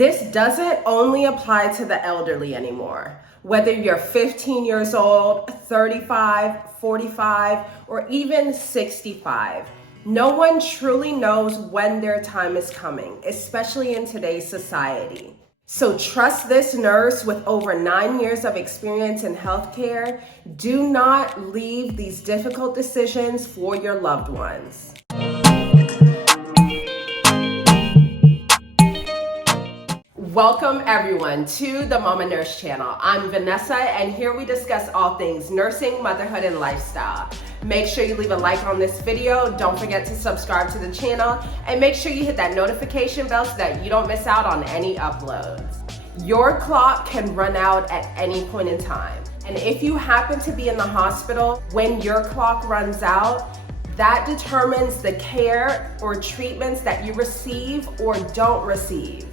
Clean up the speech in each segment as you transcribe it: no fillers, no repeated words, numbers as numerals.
This doesn't only apply to the elderly anymore. Whether you're 15 years old, 35, 45, or even 65, no one truly knows when their time is coming, especially in today's society. So trust this nurse with over 9 years of experience in healthcare. Do not leave these difficult decisions for your loved ones. Welcome everyone to the Momma Nurse channel. I'm Vanessa, and here we discuss all things nursing, motherhood, and lifestyle. Make sure you leave a like on this video. Don't forget to subscribe to the channel, and make sure you hit that notification bell so that you don't miss out on any uploads. Your clock can run out at any point in time. And if you happen to be in the hospital when your clock runs out, that determines the care or treatments that you receive or don't receive,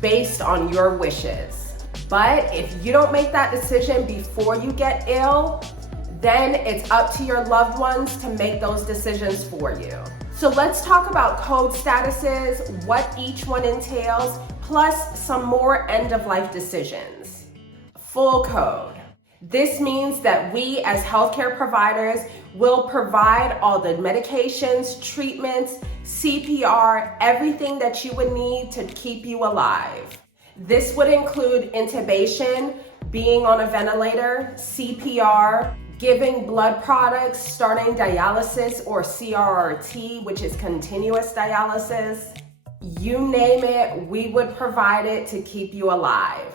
based on your wishes. But if you don't make that decision before you get ill, then it's up to your loved ones to make those decisions for you. So let's talk about code statuses, what each one entails, plus some more end-of-life decisions. Full code. This means that we as healthcare providers will provide all the medications, treatments, CPR, everything that you would need to keep you alive. This would include intubation, being on a ventilator, CPR, giving blood products, starting dialysis or CRRT, which is continuous dialysis. You name it, we would provide it to keep you alive.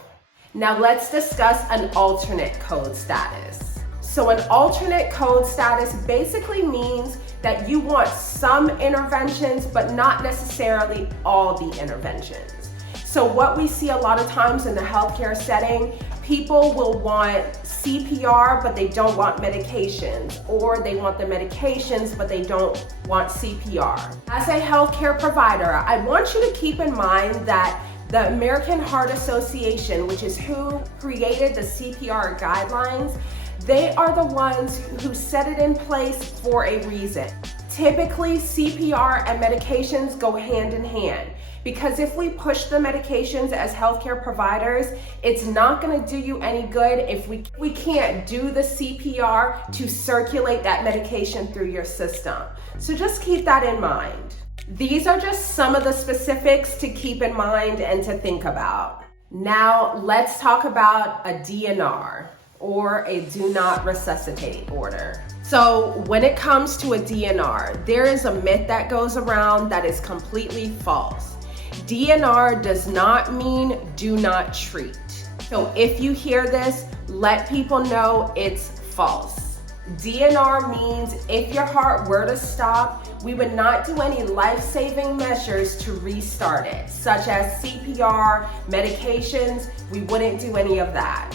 Now let's discuss an alternate code status. So an alternate code status basically means that you want some interventions, but not necessarily all the interventions. So what we see a lot of times in the healthcare setting, people will want CPR, but they don't want medications, or they want the medications, but they don't want CPR. As a healthcare provider, I want you to keep in mind that the American Heart Association, which is who created the CPR guidelines, they are the ones who set it in place for a reason. Typically, CPR and medications go hand in hand, because if we push the medications as healthcare providers, it's not gonna do you any good if we can't do the CPR to circulate that medication through your system. So just keep that in mind. These are just some of the specifics to keep in mind and to think about. Now let's talk about a DNR, or a do not resuscitate order. So when it comes to a DNR, there is a myth that goes around that is completely false. DNR does not mean do not treat. So if you hear this, let people know it's false. DNR means if your heart were to stop, we would not do any life-saving measures to restart it, such as CPR, medications. We wouldn't do any of that.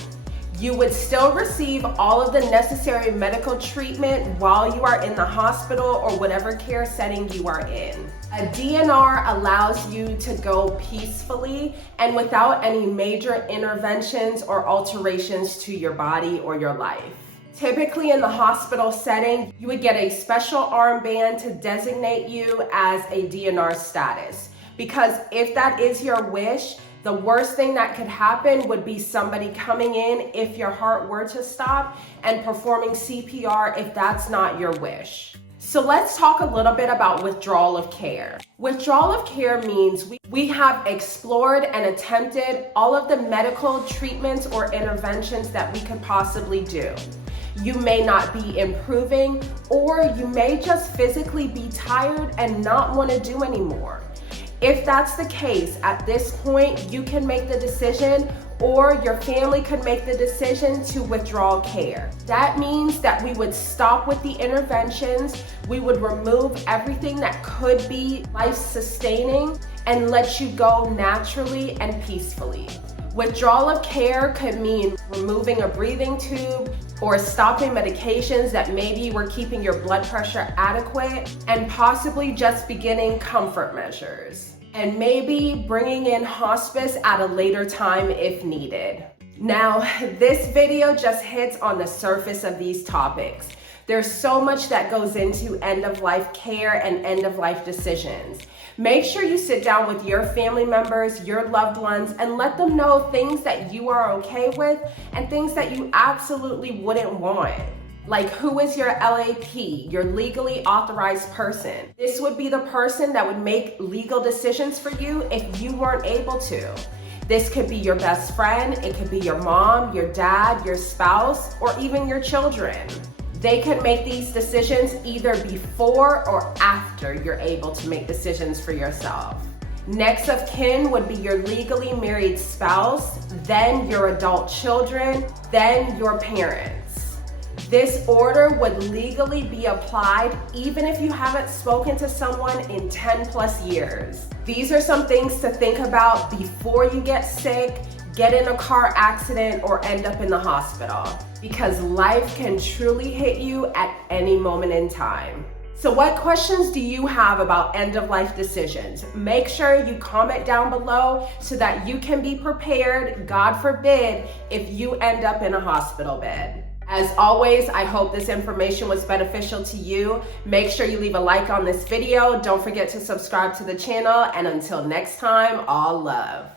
You would still receive all of the necessary medical treatment while you are in the hospital or whatever care setting you are in. A DNR allows you to go peacefully and without any major interventions or alterations to your body or your life. Typically in the hospital setting, you would get a special armband to designate you as a DNR status. Because if that is your wish, the worst thing that could happen would be somebody coming in if your heart were to stop and performing CPR if that's not your wish. So let's talk a little bit about withdrawal of care. Withdrawal of care means we have explored and attempted all of the medical treatments or interventions that we could possibly do. You may not be improving, or you may just physically be tired and not want to do anymore. If that's the case, at this point, you can make the decision, or your family could make the decision to withdraw care. That means that we would stop with the interventions, we would remove everything that could be life-sustaining, and let you go naturally and peacefully. Withdrawal of care could mean removing a breathing tube or stopping medications that maybe were keeping your blood pressure adequate, and possibly just beginning comfort measures. And maybe bringing in hospice at a later time if needed. Now, this video just hits on the surface of these topics. There's so much that goes into end-of-life care and end-of-life decisions. Make sure you sit down with your family members, your loved ones, and let them know things that you are okay with and things that you absolutely wouldn't want. Like, who is your LAP, your legally authorized person? This would be the person that would make legal decisions for you if you weren't able to. This could be your best friend, it could be your mom, your dad, your spouse, or even your children. They can make these decisions either before or after you're able to make decisions for yourself. Next of kin would be your legally married spouse, then your adult children, then your parents. This order would legally be applied even if you haven't spoken to someone in 10 plus years. These are some things to think about before you get sick, get in a car accident, or end up in the hospital, because life can truly hit you at any moment in time. So what questions do you have about end-of-life decisions? Make sure you comment down below so that you can be prepared, God forbid, if you end up in a hospital bed. As always, I hope this information was beneficial to you. Make sure you leave a like on this video. Don't forget to subscribe to the channel. And until next time, all love.